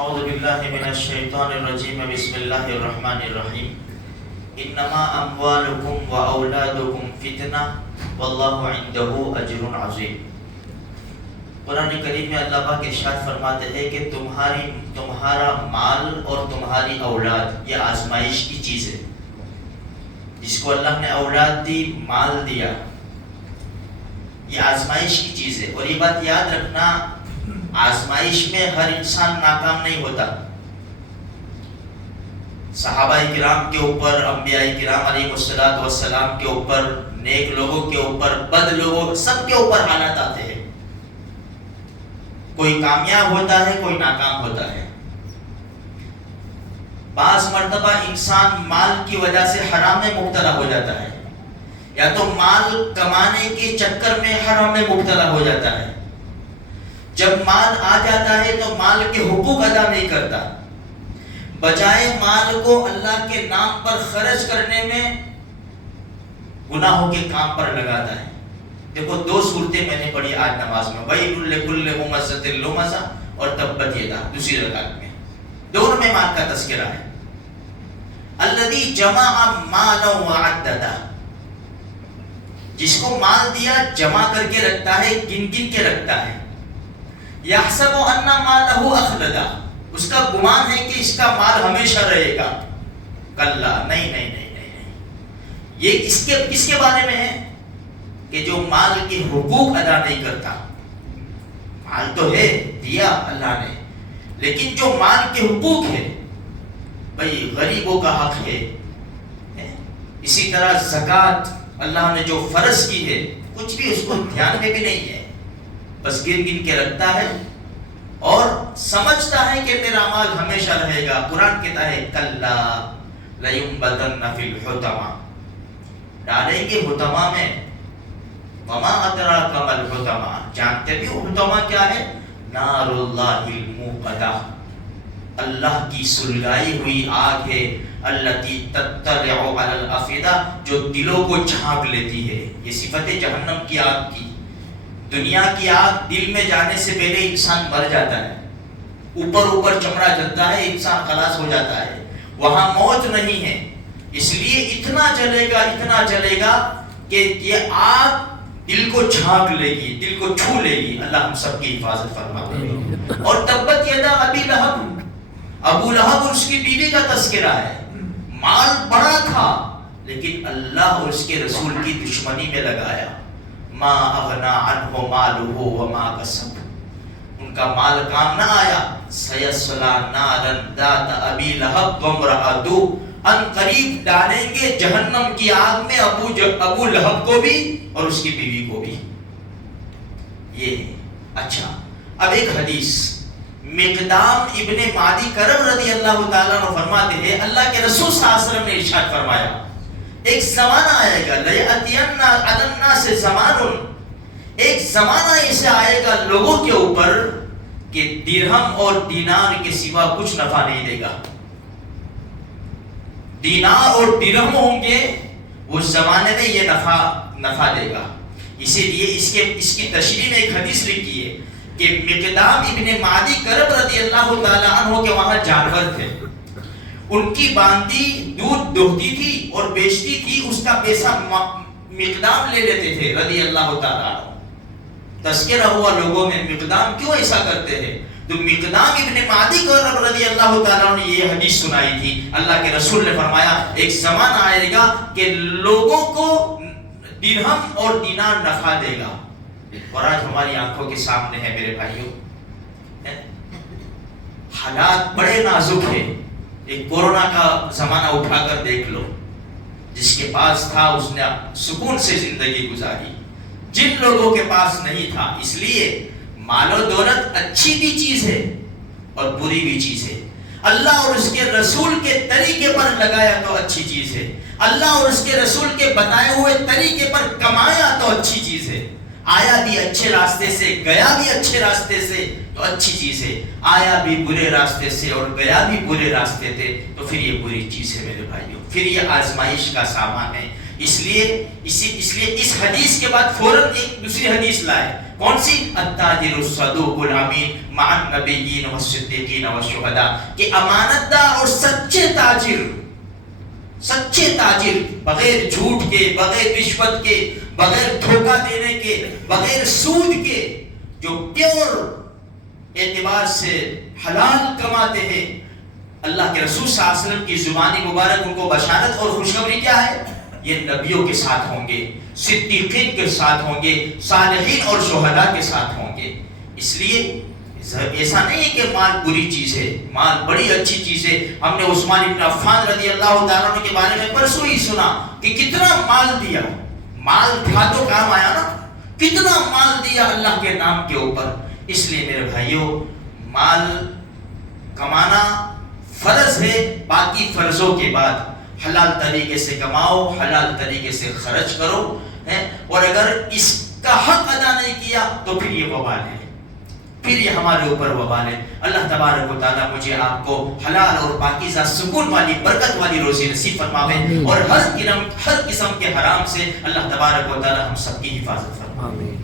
اعوذ باللہ من الشیطان الرجیم بسم اللہ الرحمن الرحیم انما اموالکم و اولادکم فتنہ واللہ عندہ اجر عظیم۔ قرآن کریم میں اللہ پاک ارشاد فرماتے ہیں کہ تمہارا مال اور تمہاری اولاد یہ آزمائش کی چیز ہے۔ جس کو اللہ نے اولاد دی، مال دیا، یہ آزمائش کی چیز ہے۔ اور یہ بات یاد رکھنا، آزمائش میں ہر انسان ناکام نہیں ہوتا۔ صحابہ کرام کے اوپر، انبیاء کرام علیہ السلام کے اوپر، نیک لوگوں کے اوپر، بد لوگوں، سب کے اوپر حالات آتے ہیں۔ کوئی کامیاب ہوتا ہے، کوئی ناکام ہوتا ہے۔ بعض مرتبہ انسان مال کی وجہ سے حرام میں مبتلا ہو جاتا ہے، یا تو مال کمانے کے چکر میں حرام میں مبتلا ہو جاتا ہے۔ جب مال آ جاتا ہے تو مال کے حقوق ادا نہیں کرتا، بجائے مال کو اللہ کے نام پر خرچ کرنے میں گناہوں کے کام پر لگاتا ہے۔ دیکھو دو صورتیں میں نے پڑھی آج نماز میں، وَيْلٌ لِكُلِّ ہُمَزَةٍ لُمَزَةٍ اور تبت یدا، دوسری رکعت میں، دونوں میں مال کا تذکرہ ہے۔ الَّذِي جَمَعَ مَالًا وَعَدَّدَهُ، جس کو مال دیا جمع کر کے رکھتا ہے، گن گن کے رکھتا ہے۔ یحسب ان مالہ اخلدا، اس کا گمان ہے کہ اس کا مال ہمیشہ رہے گا۔ کلا، نہیں، یہ کس کے بارے میں ہے؟ کہ جو مال کے حقوق ادا نہیں کرتا۔ مال تو ہے، دیا اللہ نے، لیکن جو مال کے حقوق ہے، بھئی غریبوں کا حق ہے، اسی طرح زکوٰۃ اللہ نے جو فرض کی ہے، کچھ بھی اس کو دھیان میں بھی نہیں ہے، بس گن گن کے رکھتا ہے اور سمجھتا ہے کہ میرا مال ہمیشہ رہے گا۔ قرآن کہتا ہے کلا لینبذن فی الحطمہ، ڈالیں گے حطمہ میں۔ وما ادراک ما الحطمہ، جانتے بھی حطمہ کیا ہے؟ نار اللہ الموقدہ، اللہ کی سلگائی ہوئی آگ ہے، التی تطلع علی الافئدہ، جو دلوں کو جھانک لیتی ہے۔ یہ صفت ہے جہنم کی آگ کی۔ دنیا کی آگ دل میں جانے سے پہلے انسان مر جاتا ہے، اوپر چمڑا جلتا ہے، انسان خلاص ہو جاتا ہے، وہاں موت نہیں ہے۔ اس لیے اتنا جلے گا کہ یہ آگ دل کو جھانک لے گی، دل کو چھو لے گی۔ اللہ ہم سب کی حفاظت فرمائے۔ اور تبت یدا ابی لہب، ابو لہب اور اس کی بیوی کا تذکرہ ہے۔ مال بڑا تھا لیکن اللہ اور اس کے رسول کی دشمنی میں لگایا۔ ما اغنا عنہ مالہ وما کسب، ان کا مال کام نہ آیا۔ سیصلی نارا ذات ابی لہب وامرأتہ، ان قریب ڈالیں گے جہنم کی آگ میں ابو لہب کو بھی اور اس کی بیوی کو بھی۔ یہ اچھا، اب ایک حدیث، مقدام ابن معدی کرم رضی اللہ تعالیٰ عنہ فرماتے ہیں، اللہ کے رسول صلی اللہ علیہ وسلم نے ارشاد فرمایا، ایک زمانہ آئے گا، لَيَأْتِيَنَّ عَلَى النَّاسِ زَمَانٌ، ایک زمانہ ایسے آئے گا لوگوں کے اوپر کہ درہم اور دینار کے سوا کچھ نفع نہیں دے گا۔ دینار اور درہم ہوں گے، اس زمانے میں یہ نفع دے گا۔ اسی لیے اس کی تشریح میں ایک حدیث لکھی ہے کہ مقدام ابن معدی کرب رضی اللہ تعالیٰ عنہ کے وہاں جانور تھے، ان کی باندی دودھ دوہتی تھی اور بیچتی تھی، اس کا پیسہ مقدام لے لیتے تھے رضی اللہ تعالیٰ عنہ۔ تذکرہ ہوا لوگوں میں، مقدام کیوں ایسا کرتے ہیں؟ تو مقدام ابن معدی کرب رضی اللہ تعالیٰ عنہ نے یہ حدیث سنائی تھی۔ اللہ کے رسول نے فرمایا ایک زمانہ آئے گا کہ لوگوں کو درہم اور دینار نفع دے گا، اور آج ہماری آنکھوں کے سامنے ہے میرے بھائیوں، حالات بڑے نازک ہیں۔ ایک کورونا کا زمانہ اٹھا کر دیکھ لو، جس کے پاس تھا اس نے سکون سے زندگی گزاری، جن لوگوں کے پاس نہیں تھا۔ اس لیے مال و دولت اچھی بھی چیز ہے اور بری بھی چیز ہے۔ اللہ اور اس کے رسول کے طریقے پر لگایا تو اچھی چیز ہے، اللہ اور اس کے رسول کے بتائے ہوئے طریقے پر کمایا تو اچھی چیز ہے۔ آیا بھی اچھے راستے سے، گیا بھی اچھے راستے سے تو اچھی چیز ہے، آیا بھی برے راستے سے اور گیا بھی برے راستے سے تو پھر یہ بری چیز ہے میرے بھائیوں، پھر یہ آزمائش کا سامان ہے۔ اس لیے اس حدیث کے بعد فوراً ایک دوسری حدیث لائے، کون سی؟ التاجر الصدوق الامین مع النبیین والصدیقین والشہداء، کہ امانت دار اور سچے تاجر، سچے تاجر بغیر جھوٹ کے، بغیر رشوت کے، بغیر دھوکہ دینے کے، بغیر سود کے، جو پیور اعتبار سے حلال کماتے ہیں، اللہ کے رسول صلی اللہ علیہ وسلم کی زبانی مبارک ان کو بشارت اور خوشخبری کیا ہے؟ یہ نبیوں کے ساتھ ہوں گے، صدیقین کے ساتھ ہوں گے، صالحین اور شہداء کے ساتھ ہوں گے۔ اس لیے ایسا نہیں ہے کہ مال بری چیز ہے، مال بڑی اچھی چیز ہے۔ ہم نے عثمان بن عفان رضی اللہ تعالیٰ عنہ کے بارے میں پرسوں ہی سنا کہ کتنا مال دیا، مال تھا تو کام آیا نا، کتنا مال دیا اللہ کے نام کے اوپر۔ اس لیے میرے بھائیوں، مال کمانا فرض ہے، باقی فرضوں کے بعد حلال طریقے سے کماؤ، حلال طریقے سے خرچ کرو، اور اگر اس کا حق ادا نہیں کیا تو پھر یہ وبال ہے، پھر یہ ہمارے اوپر وبال ہے۔ اللہ تبارک و تعالیٰ مجھے آپ کو حلال اور پاکیزہ سکون والی برکت والی روزی نصیب فرماوے، اور ہر قسم کے حرام سے اللہ تبارک و تعالیٰ ہم سب کی حفاظت فرمائے۔